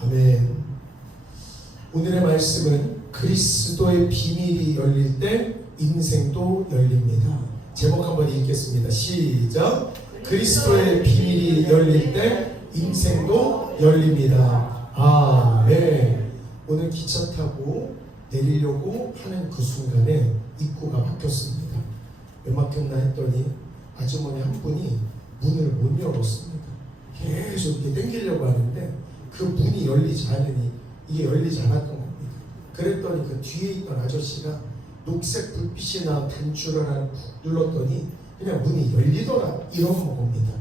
아멘. 오늘의 말씀은 그리스도의 비밀이 열릴 때 인생도 열립니다. 제목 한번 읽겠습니다. 시작. 그리스도의 비밀이 열릴 때 인생도 열립니다. 아멘. 오늘 기차 타고 내리려고 하는 그 순간에 입구가 막혔습니다. 왜 막혔나 했더니 아주머니 한 분이 문을 못 열었습니다. 계속 이렇게 당기려고 하는데 그 문이 열리지 않으니 이게 열리지 않았던 겁니다. 그랬더니 그 뒤에 있던 아저씨가 녹색 불빛이 나온 단추를 하나 쿡 눌렀더니 그냥 문이 열리더라, 이런 겁니다.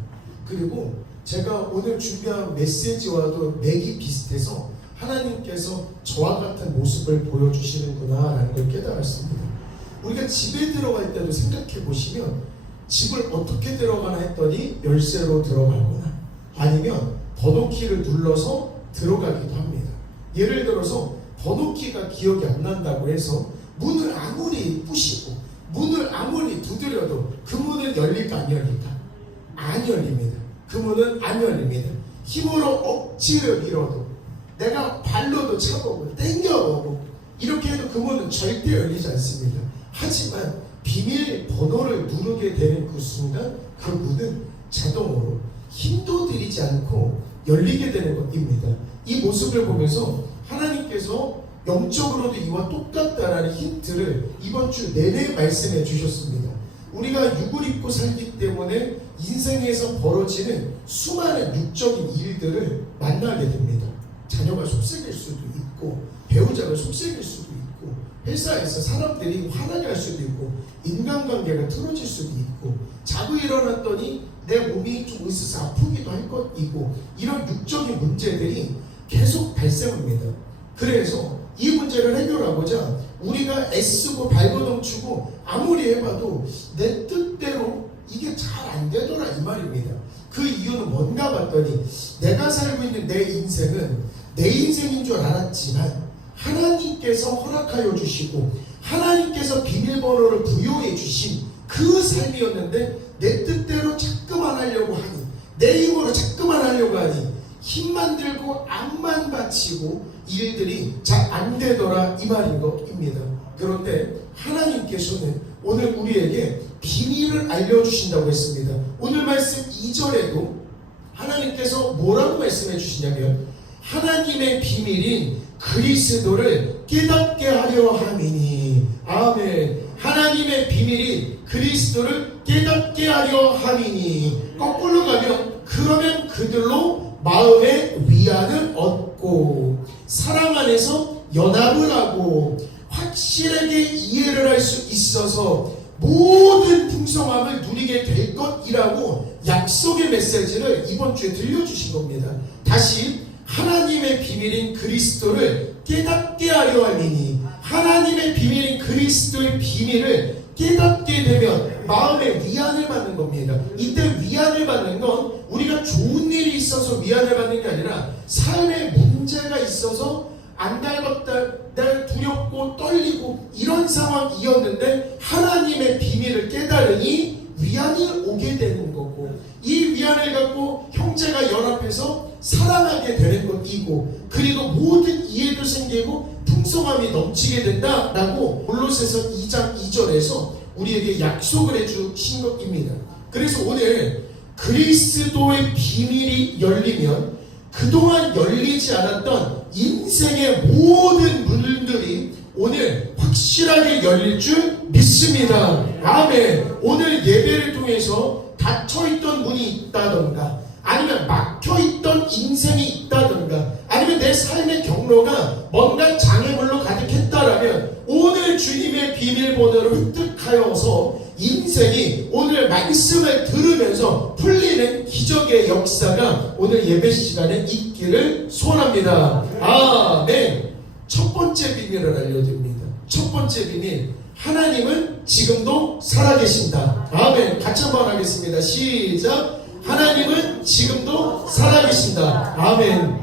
그리고 제가 오늘 준비한 메시지와도 맥이 비슷해서 하나님께서 저와 같은 모습을 보여주시는구나 라는 걸 깨달았습니다. 우리가 집에 들어갈 때도 생각해 보시면 집을 어떻게 들어가나 했더니 열쇠로 들어가거나 아니면 번호키를 눌러서 들어가기도 합니다. 예를 들어서 번호키가 기억이 안 난다고 해서 문을 아무리 부시고 문을 아무리 두드려도 그 문은 열릴까 안 열릴까? 안 열립니다. 그 문은 안 열립니다. 힘으로 억지로 밀어도 내가 발로도 차보고 당겨보고 이렇게 해도 그 문은 절대 열리지 않습니다. 하지만 비밀번호를 누르게 되는 그 순간 그 문은 자동으로 힘도 들이지 않고 열리게 되는 것입니다. 이 모습을 보면서 하나님께서 영적으로도 이와 똑같다라는 힌트를 이번 주 내내 말씀해 주셨습니다. 우리가 육을 입고 살기 때문에 인생에서 벌어지는 수많은 육적인 일들을 만나게 됩니다. 자녀가 속삭일 수도 있고 배우자가 속삭일 수도 있고 회사에서 사람들이 화나게 할 수도 있고 인간관계가 틀어질 수도 있고 자고 일어났더니 내 몸이 좀 있어서 아프기도 할 것이고 이런 육적인 문제들이 계속 발생합니다. 그래서 이 문제를 해결하고자 우리가 애쓰고 발버둥치고 아무리 해봐도 내 뜻대로 이게 잘 안 되더라 이 말입니다. 그 이유는 뭔가 봤더니 내가 살고 있는 내 인생은 내 인생인 줄 알았지만 하나님께서 허락하여 주시고 하나님께서 비밀번호를 부여해 주신 그 삶이었는데 내 뜻대로 자꾸만 하려고 하니 내 힘으로 자꾸만 하려고 하니 힘만 들고 악만 바치고 일들이 잘 안 되더라 이 말인 것입니다. 그런데 하나님께서는 오늘 우리에게 비밀을 알려주신다고 했습니다. 오늘 말씀 2절에도 하나님께서 뭐라고 말씀해 주시냐면 하나님의 비밀인 그리스도를 깨닫게 하려 함이니. 아멘. 하나님의 비밀인 그리스도를 깨닫게 하려 함이니. 거꾸로 가면 그러면 그들로 마음의 위안을 얻고 사랑 안에서 연합을 하고 확실하게 이해를 할 수 있어서 모든 풍성함을 누리게 될 것이라고 약속의 메시지를 이번 주에 들려주신 겁니다. 다시 하나님의 비밀인 그리스도를 깨닫게 하려 함이니. 하나님의 비밀인 그리스도의 비밀을 깨닫게 되면 마음의 위안을 받는 겁니다. 이때 위안을 받는 건 우리가 좋은 일이 있어서 위안을 받는 게 아니라 삶에 문제가 있어서 안달받다 두렵고 떨리고 이런 상황이었는데 하나님의 비밀을 깨달으니 위안이 오게 되는 거고 이 위안을 갖고 형제가 연합해서 사랑하게 되는 것이고 그리고 모든 이해도 생기고 풍성함이 넘치게 된다라고 골로새서 2장 2절에서 우리에게 약속을 해주신 것입니다. 그래서 오늘 그리스도의 비밀이 열리면 그동안 열리지 않았던 인생의 모든 문들이 오늘 확실하게 열릴 줄 믿습니다. 아멘. 오늘 예배를 통해서 닫혀있던 문이 있다던가 아니면 막혀있던 인생이 있다던가 아니면 내 삶의 경로가 뭔가 장애물로 가득했다라면 오늘 주님의 비밀번호를 획득하여서 인생이 오늘 말씀을 들으면서 풀리는 기적의 역사가 오늘 예배 시간에 있기를 소원합니다. 아멘. 첫 번째 비밀을 알려드립니다. 첫 번째 비밀, 하나님은 지금도 살아계신다. 아멘. 같이 한번 하겠습니다. 시작. 하나님은 지금도 살아계신다. 아멘.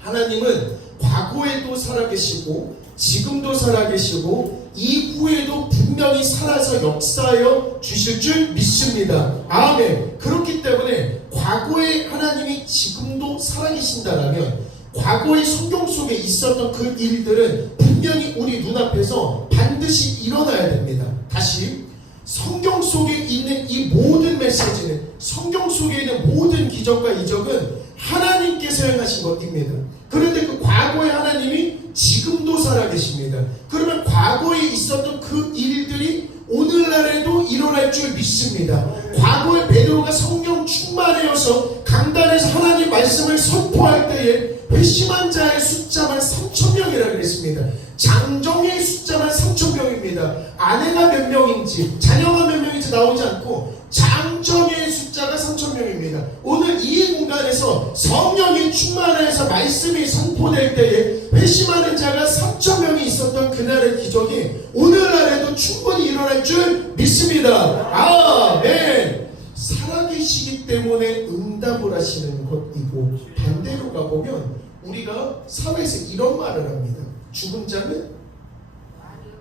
하나님은 과거에도 살아계시고 지금도 살아계시고 이후에도 분명히 살아서 역사하여 주실 줄 믿습니다. 아멘. 그렇기 때문에 과거에 하나님이 지금도 살아계신다라면 과거의 성경 속에 있었던 그 일들은 분명히 우리 눈앞에서 반드시 일어나야 됩니다. 다시 성경 속에 있는 이 모든 메시지는, 성경 속에 있는 모든 기적과 이적은 하나님께서 행하신 것입니다. 그런데 그 과거의 하나님이 지금도 살아계십니다. 그러면 과거에 있었던 그 일들이 오늘날에도 일어날 줄 믿습니다. 과거에 베드로가 성경 충만하여서 강단에서 하나님 말씀을 선포할 때에 회심한 자의 숫자만 3,000명이라고 그랬습니다. 장정의 숫자만 3,000명입니다. 아내가 몇 명인지 자녀가 몇 명인지 나오지 않고 장정의 숫자가 3,000명입니다. 오늘 이 공간에서 성령이 충만해서 말씀이 선포될 때에 회심하는 자가 3,000명이 있었던 그날의 기적이 오늘날에도 충분히 일어날 줄 믿습니다. 아멘. 살아계시기 때문에 응답을 하시는 것이고, 반대로 가보면 우리가 사회에서 이런 말을 합니다. 죽은 자는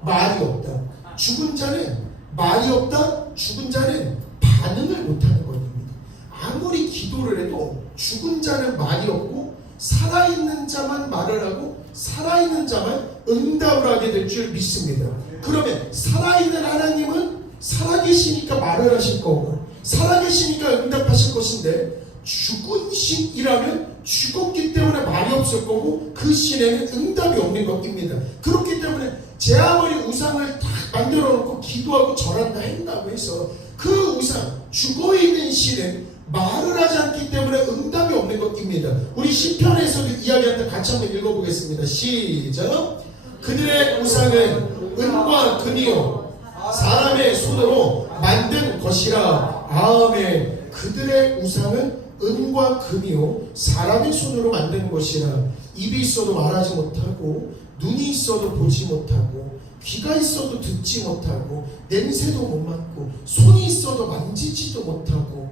말이 없다. 죽은 자는 말이 없다. 죽은 자는 반응을 못하는 것입니다. 아무리 기도를 해도 죽은 자는 말이 없고 살아있는 자만 말을 하고 살아있는 자만 응답을 하게 될 줄 믿습니다. 그러면 살아있는 하나님은 살아계시니까 말을 하실 거고 살아계시니까 응답하실 것인데, 죽은 신이라면 죽었기 때문에 말이 없을 거고 그 신에는 응답이 없는 것입니다. 그렇기 때문에 제 아무리 우상을 딱 만들어 놓고 기도하고 절한다 한다고 해서 그 우상, 죽어있는 신은 말을 하지 않기 때문에 응답이 없는 것입니다. 우리 시편에서도 이야기한다. 같이 한번 읽어보겠습니다. 시작. 그들의 우상은 은과 금이요 사람의 손으로 만든 것이라. 아멘. 그들의 우상은 은과 금이요 사람의 손으로 만든 것이라. 입이 있어도 말하지 못하고 눈이 있어도 보지 못하고 귀가 있어도 듣지 못하고 냄새도 못 맡고 손이 있어도 만지지도 못하고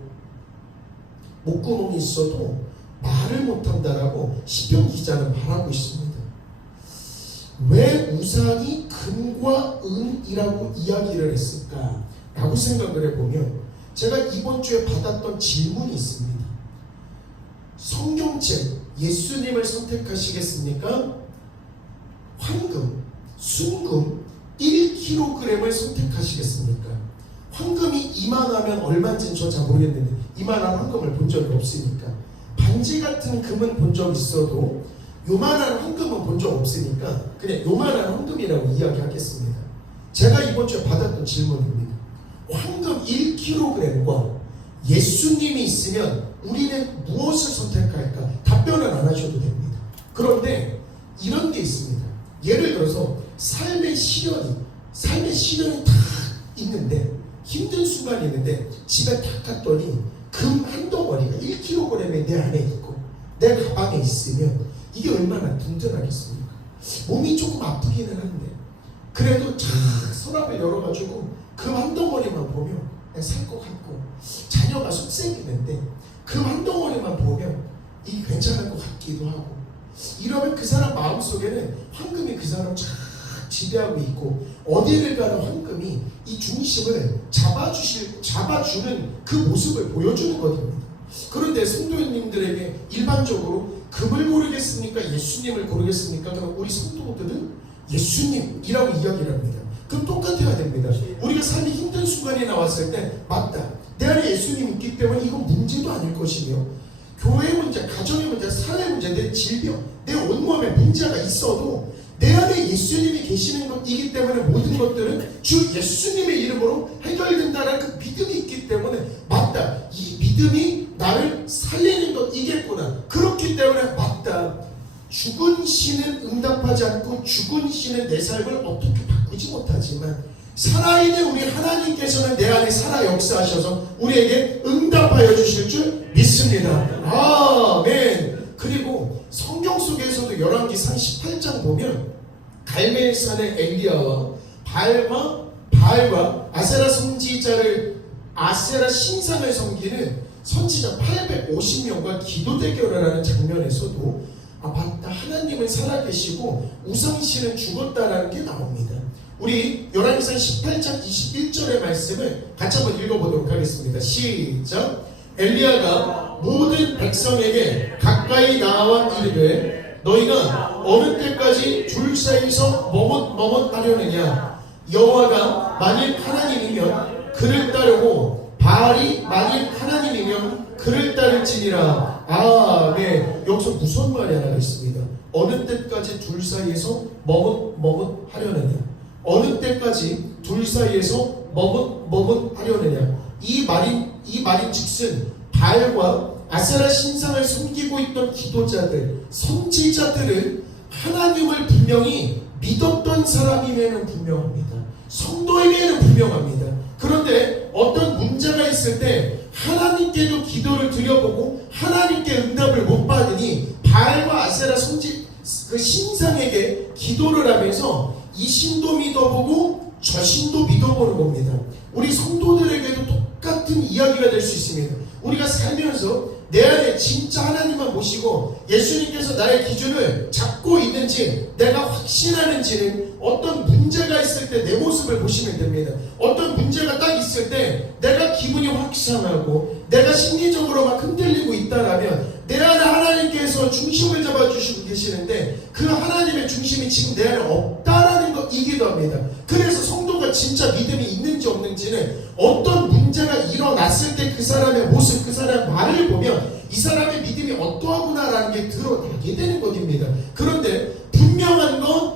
목구멍이 있어도 말을 못한다라고 시편 기자는 말하고 있습니다. 왜 우상이 금과 은이라고 이야기를 했을까? 라고 생각을 해보면 제가 이번 주에 받았던 질문이 있습니다. 성경책 예수님을 선택하시겠습니까? 황금, 순금 1kg을 선택하시겠습니까? 황금이 이만하면 얼마인지는 저 잘 모르겠는데 이만한 황금을 본 적이 없으니까, 반지 같은 금은 본 적 있어도 요만한 황금은 본 적 없으니까 그냥 요만한 황금이라고 이야기하겠습니다. 제가 이번 주에 받았던 질문입니다. 황금 1kg과 예수님이 있으면 우리는 무엇을 선택할까? 답변을 안 하셔도 됩니다. 그런데 이런 게 있습니다. 예를 들어서 삶의 시련이 다 있는데, 힘든 순간이 있는데 집에 딱 갔더니 금 한 덩어리가 1kg이 내 안에 있고 내 가방에 있으면 이게 얼마나 든든하겠습니까? 몸이 조금 아프기는 한데 그래도 쫙 서랍을 열어가지고 금 한 덩어리만 보면 살 것 같고, 자녀가 속색이는데 금 한 덩어리만 보면 이게 괜찮을 것 같기도 하고, 이러면 그 사람 마음속에는 황금이 그 사람 쫙 지배하고 있고 어디를 가는 황금이 이 중심을 잡아주는 그 모습을 보여주는 것입니다. 그런데 성도님들에게 일반적으로 금을 고르겠습니까? 예수님을 고르겠습니까? 그럼 우리 성도들은 예수님이라고 이야기를 합니다. 그럼 똑같아야 됩니다. 우리가 삶이 힘든 순간이 나왔을 때 맞다, 내 안에 예수님이 있기 때문에 이건 문제도 아닐 것이며, 교회 문제, 가정의 문제, 사회 문제, 내 질병, 내 온몸에 문제가 있어도 내 안에 예수님이 계시는 것이기 때문에 모든 것들은 주 예수님의 이름으로 해결된다는 그 믿음이 있기 때문에 맞다, 이 믿음이 나를 살리는 것이겠구나. 그렇기 때문에 맞다, 죽은 신은 응답하지 않고 죽은 신은 내 삶을 어떻게 바꾸지 못하지만 살아있는 우리 하나님께서는 내 안에 살아 역사하셔서 우리에게 응답하여 주실 줄 믿습니다. 아멘. 그리고 성경 속에서도 열왕기상 18장 보면 갈멜산의 엘리야와 바알과 아세라 신상을 섬기는 선지자 850명과 기도 대결을 하는 장면에서도 맞다, 하나님은 살아계시고 우상신은 죽었다라는 게 나옵니다. 우리 열왕기상 18장 21절의 말씀을 같이 한번 읽어보도록 하겠습니다. 시작. 엘리야가 모든 백성에게 가까이 나와 이르되 너희가 어느 때까지 줄 사이에서 머뭇머뭇하려느냐. 여호와가 만일 하나님이면 그를 따르고 바알이 만일 하나님이면 그를 따를지니라. 아멘. 여기서 무슨 말이 하나 있습니다. 어느 때까지 둘 사이에서 머뭇머뭇하려느냐. 어느 때까지 둘 사이에서 머뭇머뭇하려느냐. 이 말인 즉슨 바알과 아세라 신상을 섬기고 있던 기도자들, 선지자들은 하나님을 분명히 믿었던 사람임에는 분명합니다. 성도에게는 분명합니다. 그런데 어떤 문제가 있을 때 하나님께도 기도를 드려보고 하나님께 응답을 못 받으니 바알과 아세라 그 신상에게 기도를 하면서 이 신도 믿어보고 저 신도 믿어보는 겁니다. 우리 성도들에게도 똑같은 이야기가 될 수 있습니다. 우리가 살면서 내 안에 진짜 하나님만 모시고 예수님께서 나의 기준을 잡고 있는지 내가 확신하는지는 어떤 문제가 있을 때 내 모습을 보시면 됩니다. 어떤 문제가 딱 있을 때 내가 기분이 확상하고 내가 심리적으로 막 흔들리고 있다라면 내 안에 하나님께서 중심을 잡아주시고 계시는데 그 하나님의 중심이 지금 내 안에 없다라는 것이기도 합니다. 그래서 성도가 진짜 믿음이 있는지 없는지는 어떤 문제가 일어났을 때 그 사람의 모습, 그 사람의 말을 보면 이 사람의 믿음이 어떠하구나라는 게 드러나게 되는 것입니다. 그런데 분명한 건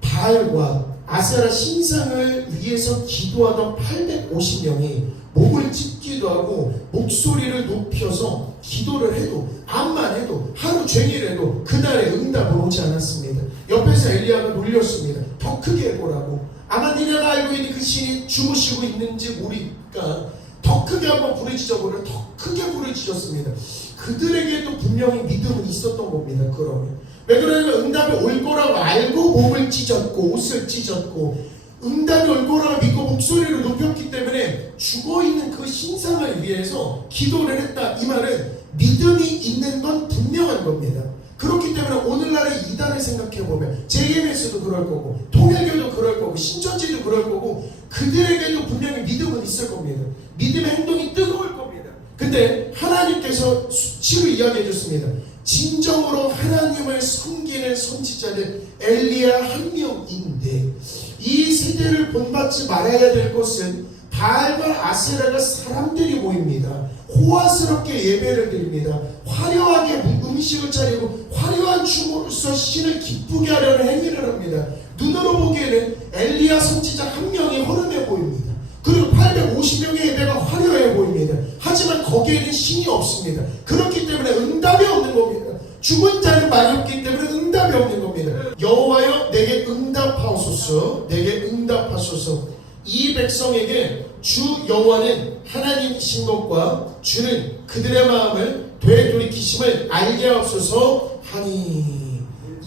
바알과 아세라 신상을 위해서 기도하던 850명이 목을 찢기도 하고 목소리를 높여서 기도를 해도 암만 해도 하루 종일 해도 그날의 응답은 오지 않았습니다. 옆에서 엘리야가 놀렸습니다. 더 크게 해보라고. 아마 니네가 알고 있는 그 신이 주무시고 있는지 모르니까 더 크게 한번 부르짖어보려 더 크게 부르짖었습니다. 그들에게도 분명히 믿음은 있었던 겁니다. 그러면 왜 그러냐면 응답이 올 거라고 알고 몸을 찢었고 옷을 찢었고 응답이 올 거라고 믿고 목소리를 높였기 때문에 죽어있는 그 신상을 위해서 기도를 했다. 이 말은 믿음이 있는 건 분명한 겁니다. 그렇기 때문에 오늘날의 이단을 생각해보면 JMS도 그럴 거고 통일교도 그럴 거고 신천지도 그럴 거고 그들에게도 분명히 믿음은 있을 겁니다. 믿음의 행동이 뜨거울 겁니다. 근데 하나님께서 수치로 이야기해 줬습니다. 진정으로 하나님을 섬기는 선지자는 엘리야 한 명인데 이 세대를 본받지 말아야 될 것은 바알과 아세라가 사람들이 모입니다. 호화스럽게 예배를 드립니다. 화려하게 음식을 차리고 화려한 춤으로써 신을 기쁘게 하려는 행위를 합니다. 눈으로 보기에는 엘리야 선지자 한 명이 허름해 보입니다. 그리고 850명의 예배가 화려해 보입니다. 하지만 거기에는 신이 없습니다. 그렇기 때문에 응답이 없는 겁니다. 죽은 자는 말이 없기 때문에 응답이 없는 겁니다. 여호와여 내게 응답하소서. 내게 응답하소서. 이 백성에게 주 여호와는 하나님이신 것과 주는 그들의 마음을 되돌이키심을 알게 하옵소서 하니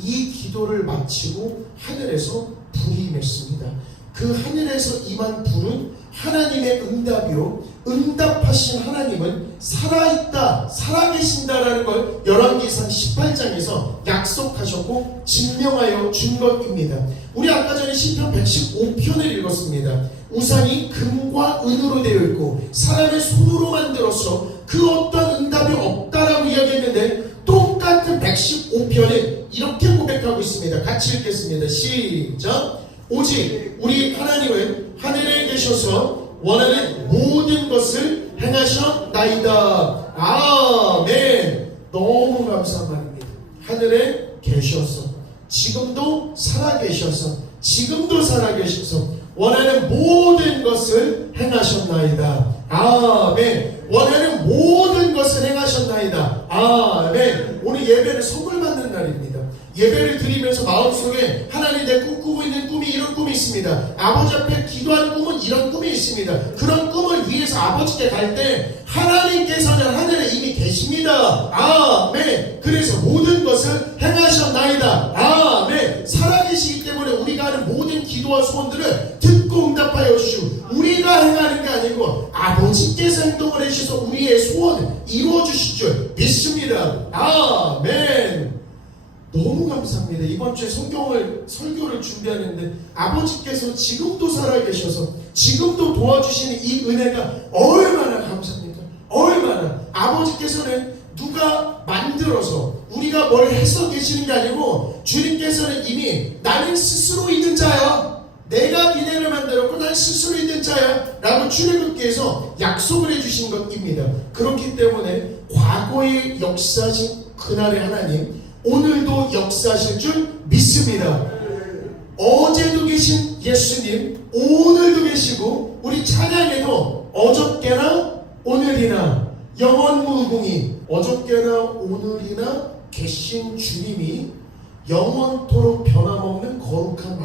이 기도를 마치고 하늘에서 불이 임했습니다. 그 하늘에서 임한 불은 하나님의 응답이요 응답하신 하나님은 살아있다 살아계신다라는 걸 열왕기상 18장에서 약속하셨고 증명하여 준 것입니다. 우리 아까 전에 시편 115편을 읽었습니다. 우상이 금과 은으로 되어 있고 사람의 손으로 만들어서 그 어떤 응답이 없다라고 이야기했는데 똑같은 115편은 이렇게 고백하고 있습니다. 같이 읽겠습니다. 시작. 오직 우리 하나님은 하늘에 계셔서 원하는 모든 것을 행하셨나이다. 아멘. 너무 감사한 말입니다. 하늘에 계셔서 지금도 살아계셔서 지금도 살아계셔서 원하는 모든 것을 행하셨나이다. 아멘. 원하는 모든 것을 행하셨나이다. 아멘. 오늘 예배는 선물 받는 날입니다. 예배를 드리면서 마음속에 하나님 내 꿈꾸고 있는 꿈이 이런 꿈이 있습니다. 아버지 앞에 기도하는 꿈은 이런 꿈이 있습니다. 그런 꿈을 위해서 아버지께 갈 때 하나님께서는 하늘에 이미 계십니다. 아멘. 그래서 모든 것을 행하셨나이다. 아멘. 살아계시기 때문에 우리가 하는 모든 기도와 소원들을 듣고 응답하여 주시고 우리가 행하는 게 아니고 아버지께서 행동을 해주셔서 우리의 소원을 이루어 주실 줄 믿습니다. 아멘. 너무 감사합니다. 이번 주에 설교를 준비하는데 아버지께서 지금도 살아계셔서 지금도 도와주시는 이 은혜가 얼마나 감사합니다. 얼마나 아버지께서는 누가 만들어서 우리가 뭘 해서 계시는 게 아니고 주님께서는 이미 나는 스스로 있는 자야, 내가 니네를 만들었고 난 스스로 있는 자야 라고 출애굽기에서 약속을 해주신 것입니다. 그렇기 때문에 과거에 역사하신 그날의 하나님 오늘도 역사하실 줄 믿습니다. 어제도 계신 예수님 오늘도 계시고, 우리 찬양에도 어저께나 오늘이나 영원무궁히 어저께나 오늘이나 계신 주님이 영원토록 변함없는 거룩한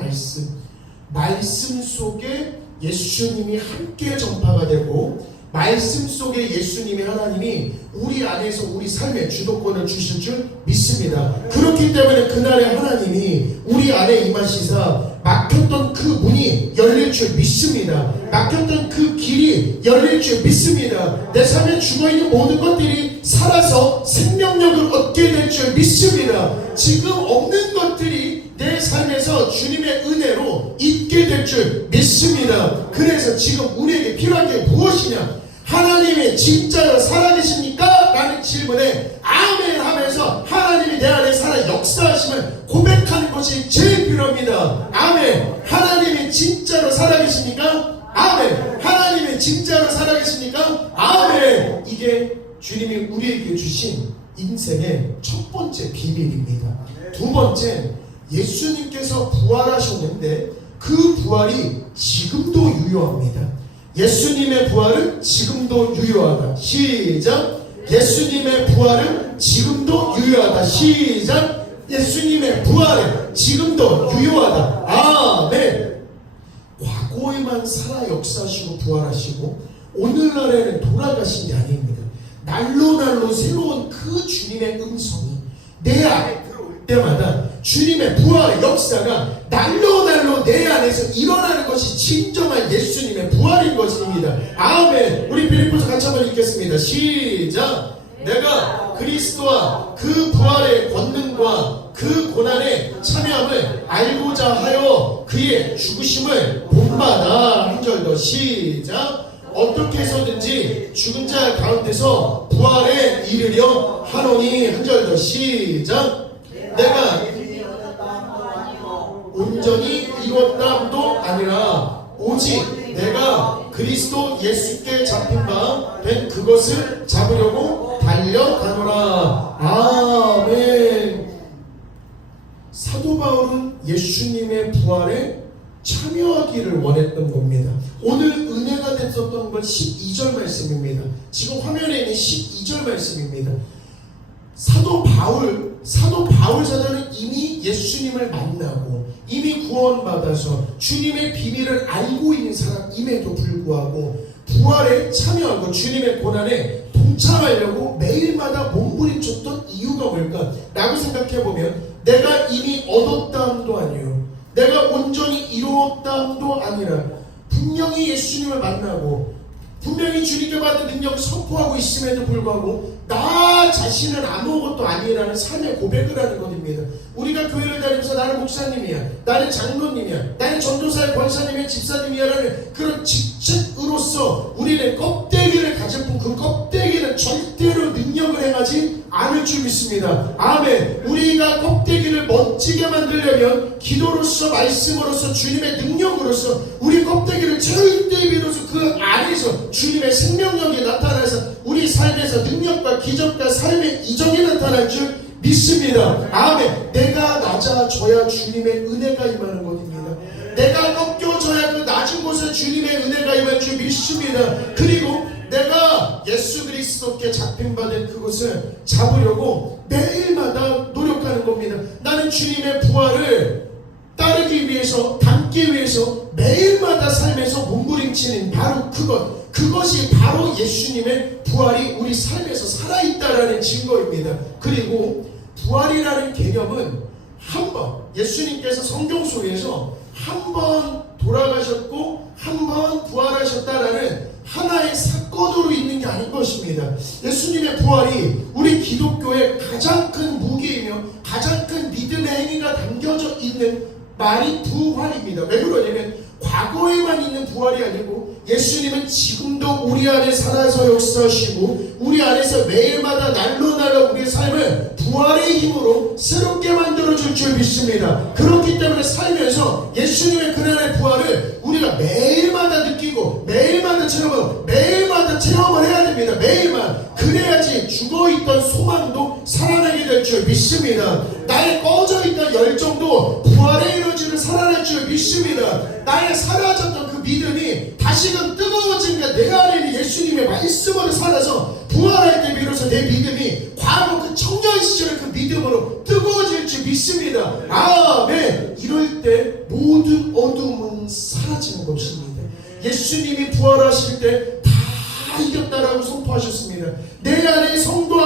말씀 속에 예수님이 함께 전파가 되고, 말씀 속에 예수님의 하나님이 우리 안에서 우리 삶의 주도권을 주실 줄 믿습니다. 그렇기 때문에 그날의 하나님이 우리 안에 임하시사 막혔던 그 문이 열릴 줄 믿습니다. 막혔던 그 길이 열릴 줄 믿습니다. 내 삶에 죽어있는 모든 것들이 살아서 생명력을 얻게 될 줄 믿습니다. 지금 없는 것들이 내 삶에서 주님의 은혜로 있게 될 줄 믿습니다. 그래서 지금 우리에게 필요한 게 무엇이냐? 하나님이 진짜로 살아계십니까? 라는 질문에 아멘 하면서 하나님이 내 안에 살아 역사하심을 고백하는 것이 제일 필요합니다. 아멘. 하나님이 진짜로 살아계십니까? 아멘. 하나님이 진짜로 살아계십니까? 아멘. 이게 주님이 우리에게 주신 인생의 첫 번째 비밀입니다. 두 번째, 예수님께서 부활하셨는데 그 부활이 지금도 유효합니다. 예수님의 부활은 지금도 유효하다. 시작. 예수님의 부활은 지금도 유효하다. 시작. 예수님의 부활은 지금도 유효하다. 아멘. 과거에만 살아 역사하시고 부활하시고 오늘날에는 돌아가신 게 아닙니다. 날로 새로운 그 주님의 음성이 내 안에 들어올 때마다 주님의 부활의 역사가 날로 내 안에서 일어나는 것이 진정한 예수님의 부활인 것입니다. 아멘. 우리 빌립보서 같이 한번 읽겠습니다. 시작. 내가 그리스도와 그 부활의 권능과 그 고난에 참여함을 알고자 하여 그의 죽으심을 본받아. 한 절 더. 시작. 어떻게 해서든지 죽은 자 가운데서 부활에 이르려 하노니. 한 절 더. 시작. 내가 온전히 이뤘다도 아니라 오직 내가 그리스도 예수께 잡힌 바 된 그것을 잡으려고 달려가노라. 아멘. 사도 바울은 예수님의 부활에 참여하기를 원했던 겁니다. 오늘 은혜가 됐었던 건 12절 말씀입니다. 지금 화면에 있는 12절 말씀입니다. 사도 바울 사도는 이미 예수님을 만나고 이미 구원받아서 주님의 비밀을 알고 있는 사람임에도 불구하고 부활에 참여하고 주님의 고난에 동참하려고 매일마다 몸부림쳤던 이유가 뭘까? 라고 생각해보면 내가 이미 얻었다함도 아니요, 내가 온전히 이루었다함도 아니라 분명히 예수님을 만나고 분명히 주님께 받은 능력을 선포하고 있음에도 불구하고 나 자신은 아무것도 아니라는 삶의 고백을 하는 것입니다. 우리가 교회를 다니면서 나는 목사님이야, 나는 장로님이야, 나는 전도사의 권사님이야, 집사님이야 라는 그런 직책으로서 우리는 껍데기를 가질 뿐 그 껍데기는 절대로 능력을 행하지 않을 줄 믿습니다. 아멘. 우리가 껍데기를 멋지게 만들려면 기도로서 말씀으로서 주님의 능력으로서 우리 껍데기를 절대 비로소 그 안에서 주님의 생명력이 나타나서 우리 삶에서 능력과 기적과 삶의 이적이 나타날 줄 믿습니다. 아멘. 내가 낮아져야 주님의 은혜가 임하는 것입니다. 내가 꺾여져야 그 낮은 곳에 주님의 은혜가 임할 줄 믿습니다. 그리고 내가 예수 그리스도께 잡힌 바 된 그것을 잡으려고 매일마다 노력하는 겁니다. 나는 주님의 부활을 따르기 위해서, 담기 위해서 매일마다 삶에서 몸부림치는 바로 그것이 바로 예수님의 부활이 우리 삶에서 살아있다라는 증거입니다. 그리고 부활이라는 개념은 한 번, 예수님께서 성경 속에서 한 번 돌아가셨고 한 번 부활하셨다라는 하나의 사건으로 있는 게 아닌 것입니다. 예수님의 부활이 우리 기독교의 가장 큰 무기이며 가장 큰 믿음의 행위가 담겨져 있는 말이 부활입니다. 왜 그러냐면 과거에만 있는 부활이 아니고 예수님은 지금도 우리 안에 살아서 역사하시고 우리 안에서 매일마다 날로 우리의 삶을 부활의 힘으로 새롭게 만들어줄 줄 믿습니다. 그렇기 때문에 살면서 예수님의 그날의 부활을 우리가 매일마다 느끼고 매일마다 체험을 해야 됩니다. 매일만. 그래야지 죽어있던 소망도 살아나게 될 줄 믿습니다. 나의 꺼져있던 열정도 부활의 에너지를 살아날 줄 믿습니다. 나의 사라졌던 그 믿음이 다시금 뜨거워지니까 내 안에 있는 예수님의 말씀으로 살아서 부활할 때 비로소 내 믿음이 과거 그 청년 시절의 그 믿음으로 뜨거워질 줄 믿습니다. 아멘. 이럴 때 모든 어둠은 사라지는 것입니다. 예수님이 부활하실 때 다 이겼다라고 선포하셨습니다. 내 안에 성도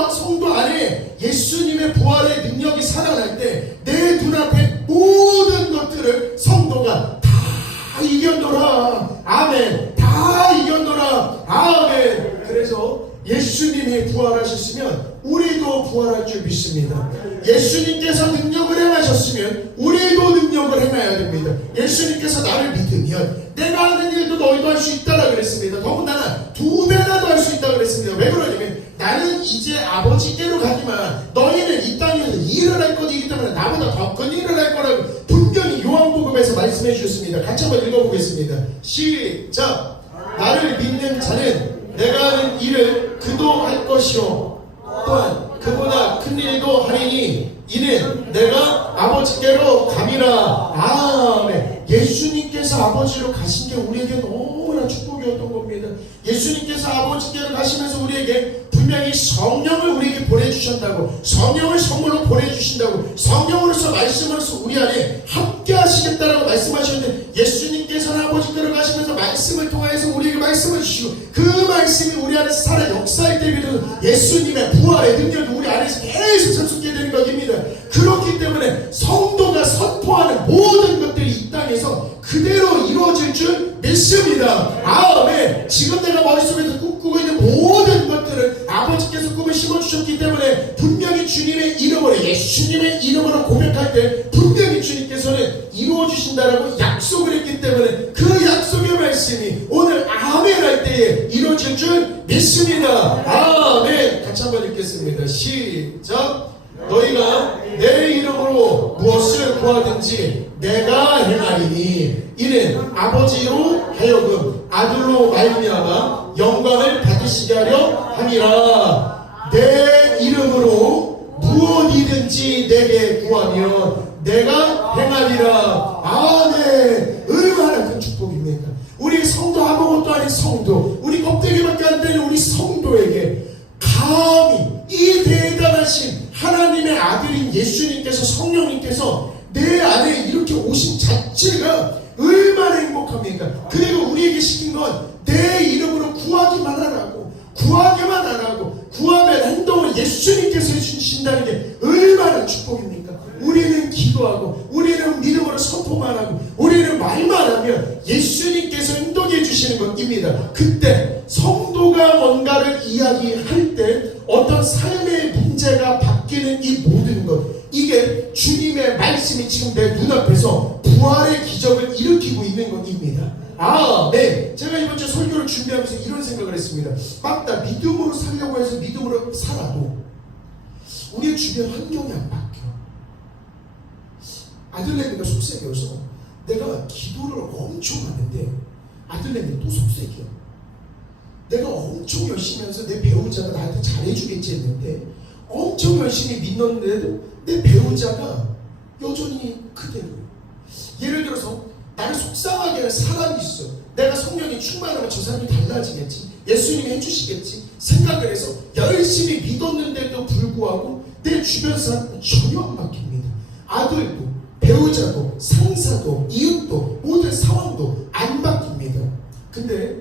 안에 예수님의 부활의 능력이 살아날 때 내 눈앞에 모든 것들을 성도가 다 이겼노라. 아멘. 다 이겼노라. 아멘. 그래서 예수님이 부활하셨으면 우리도 부활할 줄 믿습니다. 예수님께서 능력을 행하셨으면 우리도 능력을 행해야 됩니다. 예수님께서 나를 믿으면 내가 하는 일도 너희도 할 수 있다라 그랬습니다. 더군다나 2배나 더 할 수 있다고 그랬습니다. 왜 그러냐면 나는 이제 아버지께로 가지만 너희는 이 땅에서 일을 할 것이기 때문에 나보다 더 큰 일을 할 거라고 분명히 요한복음에서 말씀해 주셨습니다. 같이 한번 읽어보겠습니다. 시작. 나를 믿는 자는 내가 하는 일을 그도 할 것이요 또한 그보다 큰 일도 하리니 이는 내가 아버지께로 감이라. 아멘. 예수님께서 아버지로 가신 게 우리에게 너무나 축복이었던 겁니다. 예수님께서 아버지께로 가시면서 우리에게 분명히 성령을 우리에게 보내주셨다고, 성령을 선물로 보내주신다고, 성령으로서 말씀으로서 우리 안에 함께 하시겠다라고 말씀하셨는데 예수님께서는 아버지께로 가시면서 말씀을 통해서 우리에게 말씀을 주시고 그 말씀이 우리 안에서 살아 역사할 때에도 예수님의 부활의 능력이 우리 안에서 계속 샘솟게 되는 것입니다. 그렇기 때문에 성도가 선포하는 모든 것들이 이 땅에서 그대로 이루어질 줄 믿습니다. 아멘. 지금 내가 머릿속에서 꿈꾸고 있는 모든 것들을 아버지께서 꿈을 심어주셨기 때문에 분명히 주님의 이름으로, 예수님의 이름으로 고백할 때 분명히 주님께서는 이루어주신다라고 약속을 했기 때문에 그 약속의 말씀이 오늘 아멘 할 때에 이루어질 줄 믿습니다. 아멘. 같이 한번 읽겠습니다. 시작. 너희가 내 이름으로 무엇을 구하든지 내가 행하리니 이는 아버지로 하여금 아들로 말미암아 영광을 받으시게 하려 함이라. 내 이름으로 무엇이든지 내게 구하면 내가 행하리라. 아멘. 얼마나 큰 축복입니까? 우리 성도 아무것도 아닌 성도, 우리 껍데기밖에 안 되는 우리 성도에게 감히 이 대단하신 하나님의 아들인 예수님께서, 성령님께서 내 안에 이렇게 오신 자체가 얼마나 행복합니까? 그리고 우리에게 시킨 건 내 이름으로 구하기만 하라고, 구하기만 하라고, 구하면 행동을 예수님께서 해주신다는 게 얼마나 축복입니까? 우리는 기도하고 우리는 믿음으로 선포만 하고 우리는 말만 하면 예수님께서 행동해 주시는 것입니다. 그때 성도가 뭔가를 이야기할 때 어떤 삶의 문제가 바뀌는 이 모든 것, 이게 주님의 말씀이 지금 내 눈앞에서 부활의 기적을 일으키고 있는 것입니다. 네. 제가 이번 주 설교를 준비하면서 이런 생각을 했습니다. 맞다. 믿음으로 살려고 해서 믿음으로 살아도 우리의 주변 환경이 안 바뀌어. 아들내미가 속색이어서 내가 기도를 엄청 하는데 아들내미 또 속색이야. 내가 엄청 열심히 하면서 내 배우자가 나한테 잘해주겠지 했는데 엄청 열심히 믿는데도 내 배우자가 여전히 그대로야. 예를 들어서 나를 속상하게 하는 사람이 있어. 내가 성령이 충만하면 저 사람이 달라지겠지, 예수님이 해주시겠지 생각을 해서 열심히 믿었는데도 불구하고 내 주변 사람은 전혀 안 바뀝니다. 아들도 배우자도 상사도 이웃도 모든 상황도 안 바뀝니다. 근데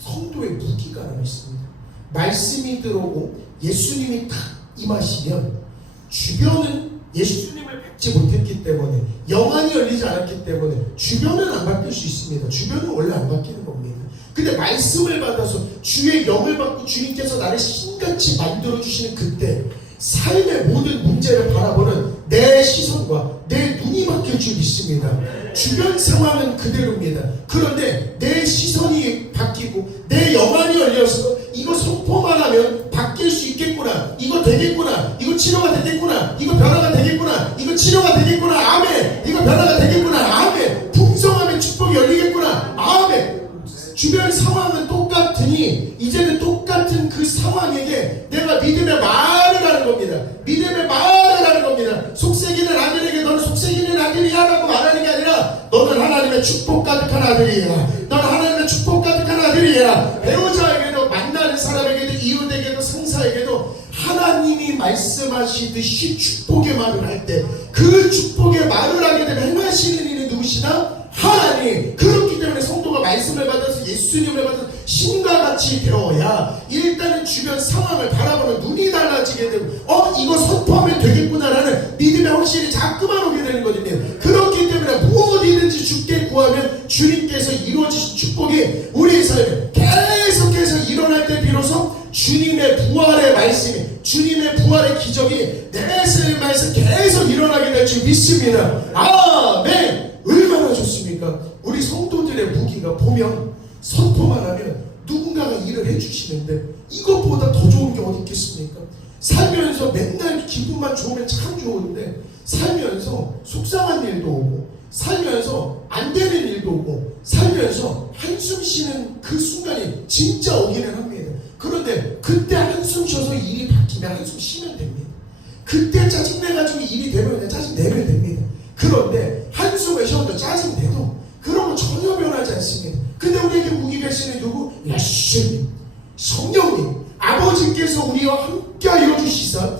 성도의 무기가 하나 있습니다. 말씀이 들어오고 예수님이 딱 임하시면 주변은 예수님을 뵙지 못했기 때문에, 영안이 열리지 않았기 때문에 주변은 안 바뀔 수 있습니다. 주변은 원래 안 바뀌는 겁니다. 근데 말씀을 받아서 주의 영을 받고 주님께서 나를 신같이 만들어주시는 그때 삶의 모든 문제를 바라보는 내 시선과 내 눈이 바뀔 줄 믿습니다. 주변 상황은 그대로입니다. 그런데 내 시선이 바뀌고 내 영안이 열려서 이거 선포만 하면 바뀔 수 있겠구나, 이거 되겠구나, 이거 치료가 되겠구나, 이거 변화가 되겠구나, 이거 치료가 되겠구나, 아멘. 이거 변화가 되겠구나, 아멘. 풍성함의 축복이 열리겠구나, 아멘. 주변 상황은 똑같으니 이제는 똑같은 그 상황에게 내가 믿음의 말을 하는 겁니다. 믿음의 말을 하는 겁니다. 속삭이는 아들에게 너는 속삭이는 아들이야 라고 말하는 게 아니라 너는 하나님의 축복 가득한 아들이야. 너는 하나님의 축복 가득한 아들이야. 배우자에게도, 만나는 사람에게도, 이웃에게도, 상사에게도 하나님이 말씀하시듯이 축복의 말을 할 때 그 축복의 말을 하게 되면 행하시는 이는 누구시나? 하나님. 그렇기 때문에 성도가 말씀을 받아서 예수님을 받아서 신과 같이 되어야 일단은 주변 상황을 바라보는 눈이 달라지게 되고 이거 선포하면 되겠구나라는 믿음의 확신이 자꾸만 오게 되는 거거든요. 그렇기 때문에 무엇이든지 주께 구하면 주님께서 이루어지신 축복이 우리 삶에 계속해서 일어날 때 비로소 주님의 부활의 말씀이, 주님의 부활의 기적이 내 삶에서 계속 일어나게 될 줄 믿습니다. 아멘. 얼마나 좋습니까? 우리 성도들의 무기가 보면 선포만 하면 누군가가 일을 해주시는데 이것보다 더 좋은 게 어디 있겠습니까? 살면서 맨날 기분만 좋으면 참 좋은데 살면서 속상한 일도 오고 살면서 안 되는 일도 오고 살면서 한숨 쉬는 그 순간이 진짜 오기는 합니다. 그런데 그때 한숨 쉬어서 일이 바뀌면 한숨 쉬면 됩니다. 그때 짜증내가지고 일이 되면 그냥 짜증내면 됩니다. 그런데 한숨을 쉬어도 짜증내도 그런 거 전혀 변하지 않습니다. 근데 우리에게 무기가 있으니 누구? 예수님, 성령님, 아버지께서 우리와 함께 이루어주시사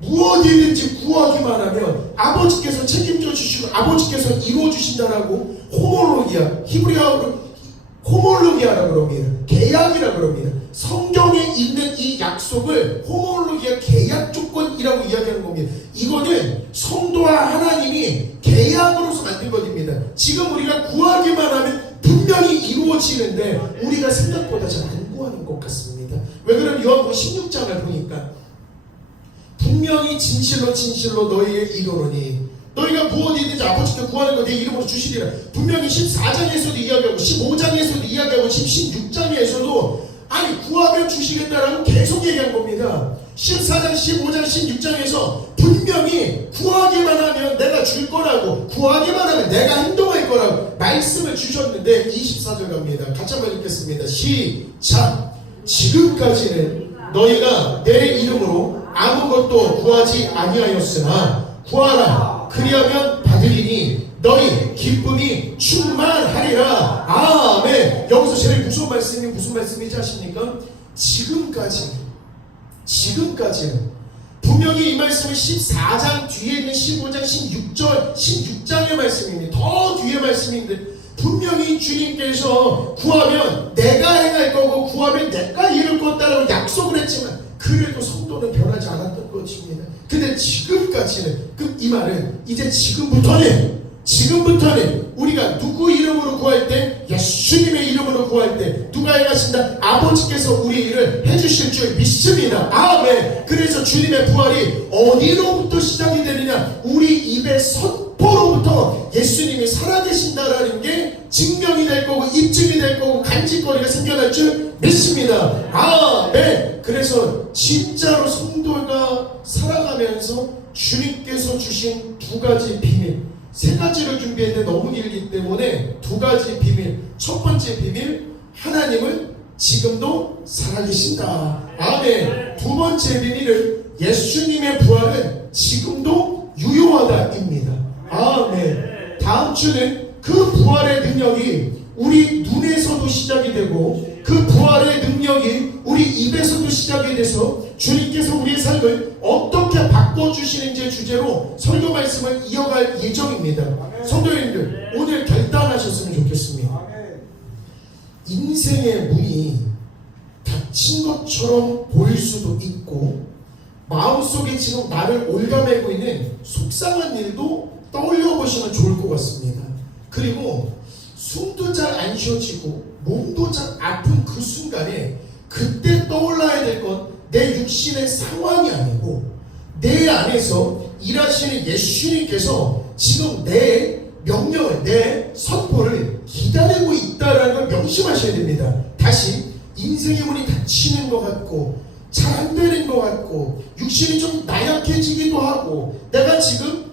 무엇이든지 구하기만 하면 아버지께서 책임져 주시고 아버지께서 이루어주신다라고 호몰로기아, 히브리어로 호몰로기아라고 합니다. 계약이라고 합니다. 성경에 있는 이 약속을 호몰로기아 계약 조건이라고 이야기하는 겁니다. 이거는 성도와 하나님이 계약으로서 만든 것입니다. 지금 우리가 구하기만 하면 분명히 이루어지는데 우리가 생각보다 잘 안 구하는 것 같습니다. 왜 그러면 요한복음 16장을 보니까 분명히 진실로 진실로 너희에게 이르노니 너희가 무엇이든지 아버지께 구하는 거 내 이름으로 주시리라. 분명히 14장에서도 이야기하고 15장에서도 이야기하고 16장에서도 아니 구하면 주시겠다라고 계속 얘기한 겁니다. 14장, 15장, 16장에서 분명히 구하기만 하면 내가 줄 거라고, 구하기만 하면 내가 행동할 거라고 말씀을 주셨는데 24절 갑니다. 같이 한번 읽겠습니다. 시작. 지금까지는 너희가 내 이름으로 아무것도 구하지 아니하였으나 구하라 그리하면 받으리니 너희 기쁨이 충만하리라. 아멘. 여기서 제일 무슨 말씀인지 아십니까? 지금까지는 분명히 이 말씀은 14장 뒤에 있는 15장 16장의 말씀입니다. 더 뒤의 말씀인데 분명히 주님께서 구하면 내가 행할 거고 구하면 내가 이룰 거다라고 약속을 했지만 그래도 성도는 변하지 않았던 것입니다. 근데 지금까지는 이 말은 이제 지금부터는 우리가 누구 이름으로 구할 때 예수님의 이름으로 구할 때 누가 행하신다? 아버지께서 우리 일을 해주실 줄 믿습니다. 아멘. 그래서 주님의 부활이 어디로부터 시작이 되느냐? 우리 입의 선포로부터 예수님이 살아계신다라는 게 증명이 될 거고 입증이 될 거고 간직거리가 생겨날 줄 믿습니다. 아멘. 그래서 진짜로 성도가 살아가면서 주님께서 주신 두 가지 비밀, 세 가지를 준비했는데 너무 길기 때문에 두 가지 비밀. 첫 번째 비밀, 하나님은 지금도 살아계신다. 아멘. 두 번째 비밀은 예수님의 부활은 지금도 유효하다입니다. 아멘. 다음 주는 그 부활의 능력이 우리 눈에서도 시작이 되고 그 부활의 능력이 우리 입에서도 시작이 돼서 주님께서 우리의 삶을 어떻게 바꿔주시는지의 주제로 설교 말씀을 이어갈 예정입니다. 성도님들 오늘 결단하셨으면 좋겠습니다. 인생의 문이 닫힌 것처럼 보일 수도 있고 마음속에 지금 나를 올가매고 있는 속상한 일도 떠올려 보시면 좋을 것 같습니다. 그리고 숨도 잘 안 쉬어지고 몸도 잘 아픈 그 순간에 그때 떠올라야 될 건 내 육신의 상황이 아니고 내 안에서 일하시는 예수님께서 지금 내 명령을, 내 선포를 기다리고 있다는 걸 명심하셔야 됩니다. 다시 인생의 문이 닫히는 것 같고 잘 안 되는 것 같고 육신이 좀 나약해지기도 하고 내가 지금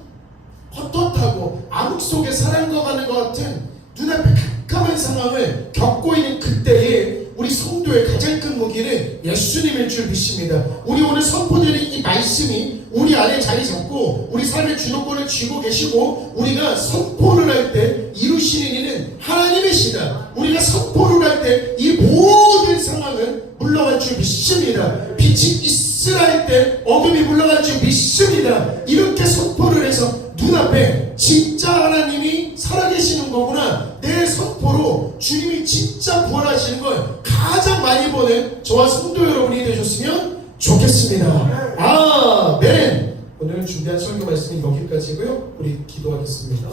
헛헛하고 암흑 속에 살아가는 것 같은 눈앞에 깜깜한 상황을 겪고 있는 그때에 우리 성도의 가장 큰 무기는 예수님일 줄 믿습니다. 우리 오늘 선포되는 이 말씀이 우리 안에 자리 잡고 우리 삶의 주도권을 쥐고 계시고 우리가 선포를 할 때 이루시는 이는 하나님이시다. 우리가 선포를 할 때 이 모든 상황은 물러갈 줄 믿습니다. 빛이 있으라 할 때 어둠이 물러갈 줄 믿습니다. 이렇게 선포를 해서 눈앞에 진짜 하나님이 살아계시는 거구나, 내 선포로 주님이 진짜 부활하시는 걸 가장 많이 보는 저와 성도 여러분이 되셨으면 좋겠습니다. 아멘. 오늘 준비한 설교 말씀이 여기까지고요. 우리 기도하겠습니다.